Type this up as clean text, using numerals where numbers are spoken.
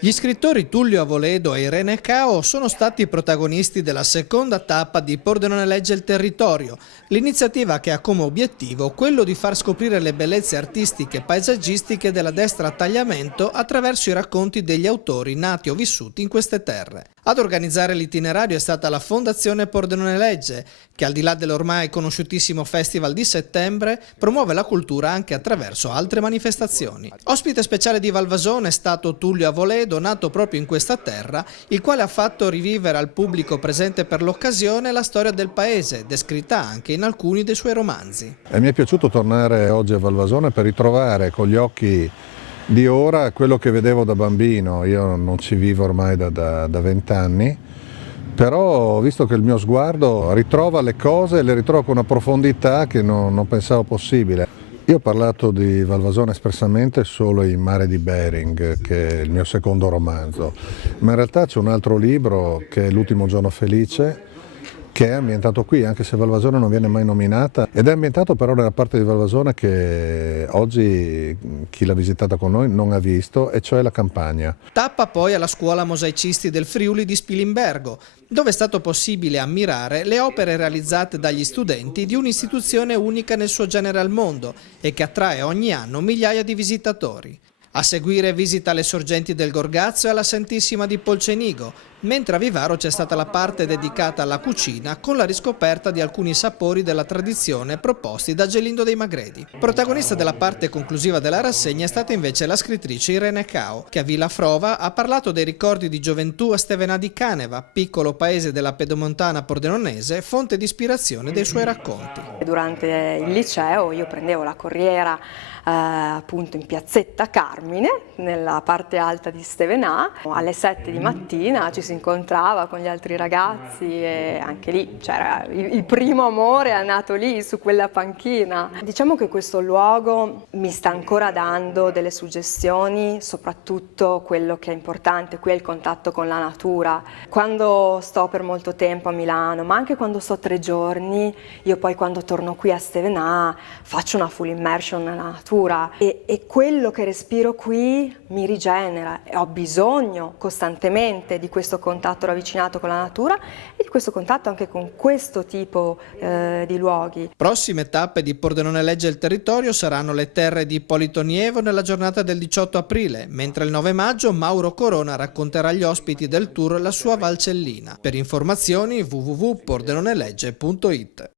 Gli scrittori Tullio Avoledo e Irene Cao sono stati i protagonisti della seconda tappa di Pordenone legge il territorio, l'iniziativa che ha come obiettivo quello di far scoprire le bellezze artistiche e paesaggistiche della destra a tagliamento attraverso i racconti degli autori nati o vissuti in queste terre. Ad organizzare l'itinerario è stata la Fondazione Pordenone Legge, che al di là dell'ormai conosciutissimo Festival di settembre promuove la cultura anche attraverso altre manifestazioni. Ospite speciale di Valvasone è stato Tullio Avoledo, nato proprio in questa terra, il quale ha fatto rivivere al pubblico presente per l'occasione la storia del paese, descritta anche in alcuni dei suoi romanzi. Mi è piaciuto tornare oggi a Valvasone per ritrovare con gli occhi di ora quello che vedevo da bambino. Io non ci vivo ormai da 20 anni, però ho visto che il mio sguardo ritrova le cose e le ritrova con una profondità che non pensavo possibile. Io ho parlato di Valvasone espressamente solo in Mare di Bering, che è il mio secondo romanzo, ma in realtà c'è un altro libro che è L'ultimo giorno felice, che è ambientato qui, anche se Valvasone non viene mai nominata, ed è ambientato però nella parte di Valvasone che oggi chi l'ha visitata con noi non ha visto, e cioè la campagna. Tappa poi alla scuola mosaicisti del Friuli di Spilimbergo, dove è stato possibile ammirare le opere realizzate dagli studenti di un'istituzione unica nel suo genere al mondo e che attrae ogni anno migliaia di visitatori. A seguire visita alle sorgenti del Gorgazzo e alla Santissima di Polcenigo, mentre a Vivaro c'è stata la parte dedicata alla cucina con la riscoperta di alcuni sapori della tradizione proposti da Gelindo dei Magredi. Protagonista della parte conclusiva della rassegna è stata invece la scrittrice Irene Cao, che a Villafrova ha parlato dei ricordi di gioventù a Stevenà di Caneva, piccolo paese della pedemontana pordenonese, fonte di ispirazione dei suoi racconti. Durante il liceo io prendevo la corriera appunto in piazzetta Carmine, nella parte alta di Stevenà. Alle 7 di mattina ci si incontrava con gli altri ragazzi e anche lì c'era il primo amore, è nato lì su quella panchina. Diciamo che questo luogo mi sta ancora dando delle suggestioni, soprattutto quello che è importante qui è il contatto con la natura. Quando sto per molto tempo a Milano, ma anche quando sto 3 giorni, io poi quando torno qui a Stevenà faccio una full immersion nella natura e quello che respiro qui mi rigenera e ho bisogno costantemente di questo contatto ravvicinato con la natura e di questo contatto anche con questo tipo di luoghi. Prossime tappe di Pordenone legge il territorio saranno le terre di Ippolito Nievo nella giornata del 18 aprile, mentre il 9 maggio Mauro Corona racconterà agli ospiti del tour la sua Valcellina. Per informazioni www.pordenonelegge.it.